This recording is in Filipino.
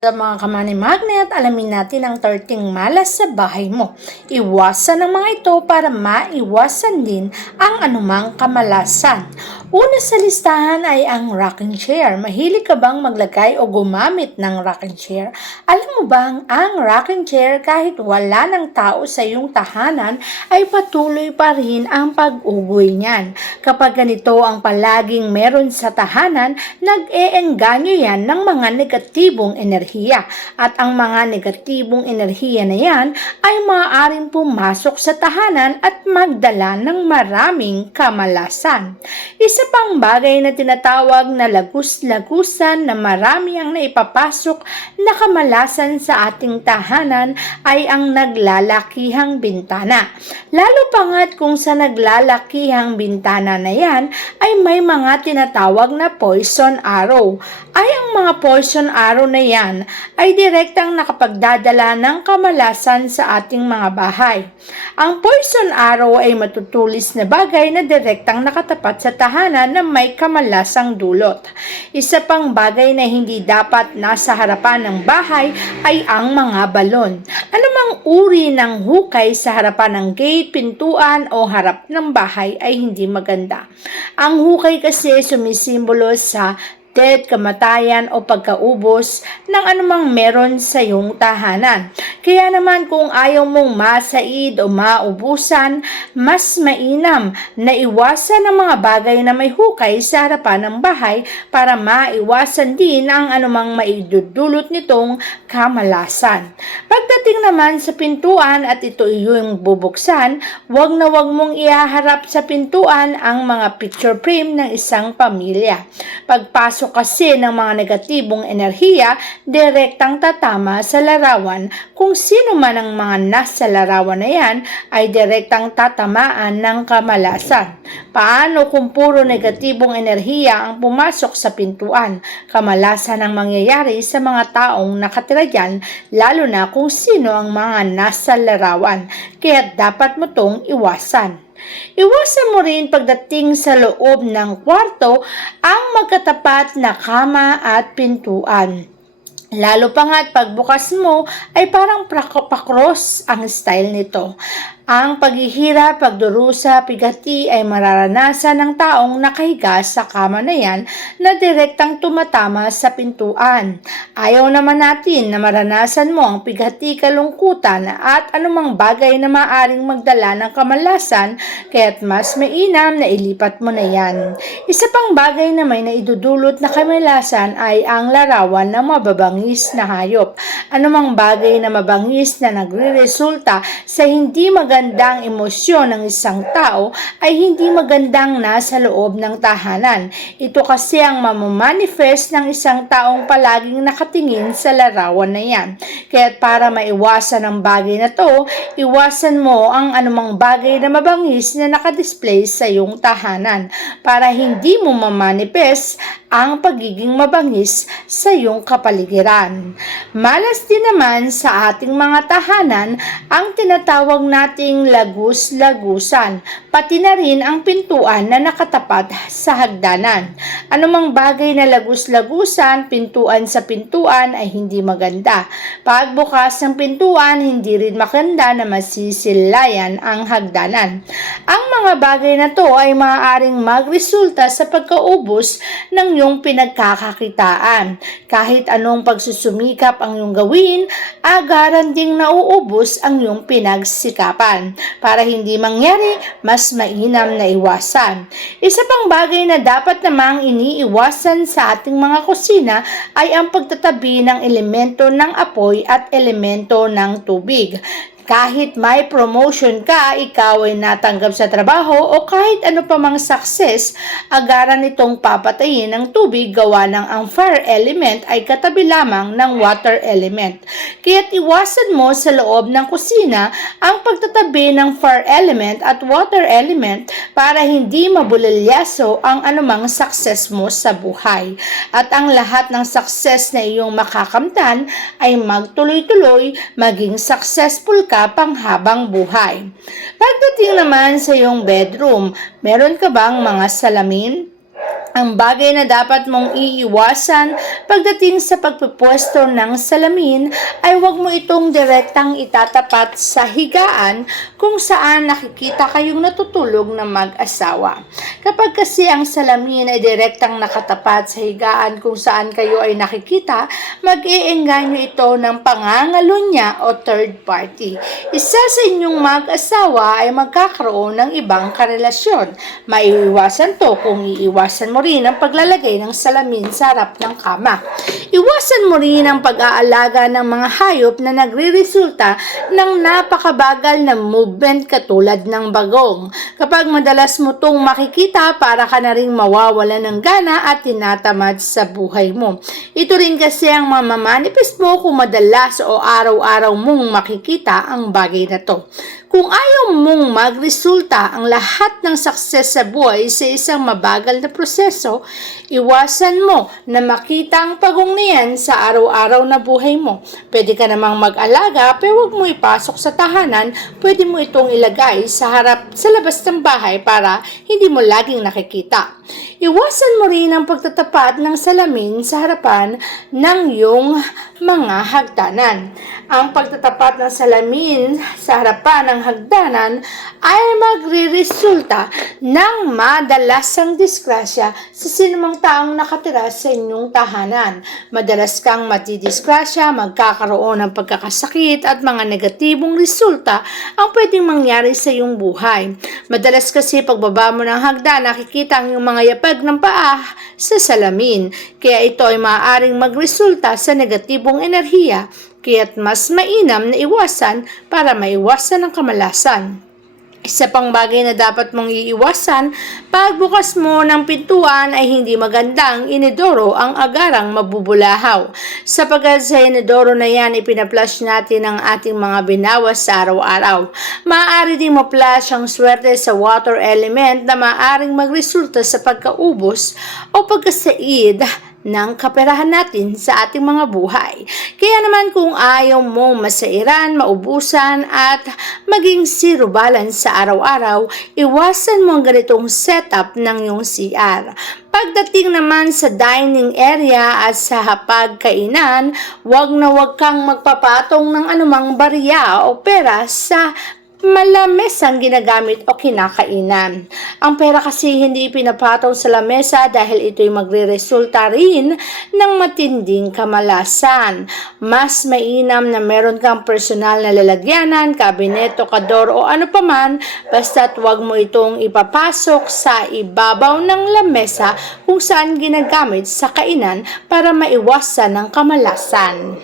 Sa mga kamani magnet, alamin natin ang 13 malas sa bahay mo. Iwasan ang mga ito para maiwasan din ang anumang kamalasan. Una sa listahan ay ang rocking chair. Mahilig ka bang maglagay o gumamit ng rocking chair? Alam mo bang ang rocking chair kahit wala ng tao sa iyong tahanan ay patuloy pa rin ang pag-ugoy niyan. Kapag ganito ang palaging meron sa tahanan, nag-eengganyo yan ng mga negatibong enerhiya. At ang mga negatibong enerhiya na yan ay maaaring pumasok sa tahanan at magdala ng maraming kamalasan. Isa pang bagay na tinatawag na lagus-lagusan na marami ang naipapasok na kamalasan sa ating tahanan ay ang naglalakihang bintana. Lalo pangat kung sa naglalakihang bintana na yan ay may mga tinatawag na poison arrow. Ay ang mga poison arrow na yan ay direktang nakapagdadala ng kamalasan sa ating mga bahay. Ang poison arrow ay matutulis na bagay na direktang nakatapat sa tahanan na may kamalasang dulot. Isa pang bagay na hindi dapat nasa harapan ng bahay ay ang mga balon. Anumang uri ng hukay sa harapan ng gate, pintuan o harap ng bahay ay hindi maganda. Ang hukay kasi sumisimbolo sa death, kamatayan o pagkaubos ng anumang meron sa iyong tahanan. Kaya naman kung ayaw mong masaid o maubusan, mas mainam na iwasan ang mga bagay na may hukay sa harapan ng bahay para maiwasan din ang anumang maidudulot nitong kamalasan. Pagdating naman sa pintuan at ito yung bubuksan, wag na wag mong ihaharap sa pintuan ang mga picture frame ng isang pamilya. Pagpasok kasi ng mga negatibong enerhiya, direktang tatama sa larawan. Kung sino man ang mga nasa larawan na yan, ay direktang tatamaan ng kamalasan. Paano kung puro negatibong enerhiya ang pumasok sa pintuan? Kamalasan ang mangyayari sa mga taong nakatira dyan, lalo na kung sino ang mga nasa larawan. Kaya dapat mo tong iwasan. Iwasan mo rin pagdating sa loob ng kwarto ang magkatapat na kama at pintuan. Lalo pa nga at pagbukas mo ay parang pakros ang style nito. Ang paghihirap, pagdurusa, pigati ay mararanasan ng taong nakahiga sa kama na yan na direktang tumatama sa pintuan. Ayaw naman natin na maranasan mo ang pigati, kalungkutan at anumang bagay na maaring magdala ng kamalasan, kaya't mas mainam na ilipat mo na yan. Isa pang bagay na may naidudulot na kamalasan ay ang larawan ng mababangis na hayop. Anumang bagay na mabangis na nagre-resulta sa hindi magandang emosyon ng isang tao ay hindi magandang nasa loob ng tahanan. Ito kasi ang mamamanifest ng isang taong palaging nakatingin sa larawan na yan. Kaya para maiwasan ang bagay na to, iwasan mo ang anumang bagay na mabangis na nakadisplay sa iyong tahanan para hindi mo mamanifest ang pagiging mabangis sa iyong kapaligiran. Malas din naman sa ating mga tahanan ang tinatawag nating lagus-lagusan, pati na rin ang pintuan na nakatapat sa hagdanan. Anumang bagay na lagus-lagusan, pintuan sa pintuan ay hindi maganda. Pagbukas ng pintuan, hindi rin maganda na masisilayan ang hagdanan. Ang mga bagay na to ay maaaring magresulta sa pagkaubos ng iyong pinagkakakitaan. Kahit anong pagsusumikap ang iyong gawin, agaran ding nauubos ang iyong pinagsikapan. Para hindi mangyari, mas mainam na iwasan. Isa pang bagay na dapat namang iniiwasan sa ating mga kusina ay ang pagtatabi ng elemento ng apoy at elemento ng tubig. Kahit may promotion ka, ikaw ay natanggap sa trabaho o kahit ano pa mang success, agaran itong papatayin ng tubig gawa ng ang fire element ay katabi lamang ng water element. Kaya't iwasan mo sa loob ng kusina ang pagtatabi ng fire element at water element para hindi mabulilyaso ang anumang success mo sa buhay. At ang lahat ng success na iyong makakamtan ay magtuloy-tuloy, maging successful ka panghabang buhay. Pagdating naman sa iyong bedroom, meron ka bang mga salamin? Ang bagay na dapat mong iiwasan pagdating sa pagpupwesto ng salamin ay huwag mo itong direktang itatapat sa higaan kung saan nakikita kayong natutulog na mag-asawa. Kapag kasi ang salamin ay direktang nakatapat sa higaan kung saan kayo ay nakikita, mag-iengganyo ito ng pangangalunya o third party. Isa sa inyong mag-asawa ay magkakaroon ng ibang karelasyon. Maiiwasan to kung iiwasan mo rin ang paglalagay ng salamin sa harap ng kama. Iwasan mo rin ang pag-aalaga ng mga hayop na nagre-resulta ng napakabagal na movement katulad ng bagong. Kapag madalas mo itong makikita, para ka na rin mawawala ng gana at tinatamad sa buhay mo. Ito rin kasi ang mamamanifest mo kung madalas o araw-araw mong makikita ang bagay na to. Kung ayaw mong magresulta ang lahat ng success sa buhay sa isang mabagal na proseso, iwasan mo na makita ang pagong niyan sa araw-araw na buhay mo. Pwede ka namang mag-alaga pero huwag mo ipasok sa tahanan, pwede mo itong ilagay sa labas ng bahay para hindi mo laging nakikita. Iwasan mo rin ang pagtatapat ng salamin sa harapan ng iyong mga hagdanan. Ang pagtatapat ng salamin sa harapan ng hagdanan ay magre-resulta ng madalasang disgrasya sa sinumang taong nakatira sa inyong tahanan. Madalas kang matidisgrasya, magkakaroon ng pagkakasakit at mga negatibong resulta ang pwedeng mangyari sa iyong buhay. Madalas kasi pagbaba mo ng hagdan, nakikita ang iyong mga yapag ng paa sa salamin. Kaya ito ay maaaring magresulta sa negatibong enerhiya, kaya't mas mainam na iwasan para maiwasan ang kamalasan. Isa pang bagay na dapat mong iiwasan, pagbukas mo ng pintuan ay hindi magandang inidoro ang agarang mabubulahaw. Sapagkat sa inidoro na yan, ipinaplush natin ang ating mga binawas sa araw-araw. Maaari ding ma-flush ang swerte sa water element na maaaring magresulta sa pagkaubos o pagkasaid ng kaperahan natin sa ating mga buhay. Kaya naman kung ayaw mong masairan, maubusan at maging zero balance sa araw-araw, iwasan mo ang ganitong setup ng iyong CR. Pagdating naman sa dining area at sa hapagkainan, wag kang magpapatong ng anumang barya o pera sa malamesang ginagamit o kinakainan. Ang pera kasi hindi pinapataw sa lamesa dahil ito'y magre-resulta rin ng matinding kamalasan. Mas mainam na meron kang personal na lalagyanan, kabineto, kador o ano paman, basta't wag mo itong ipapasok sa ibabaw ng lamesa kung saan ginagamit sa kainan para maiwasan ng kamalasan.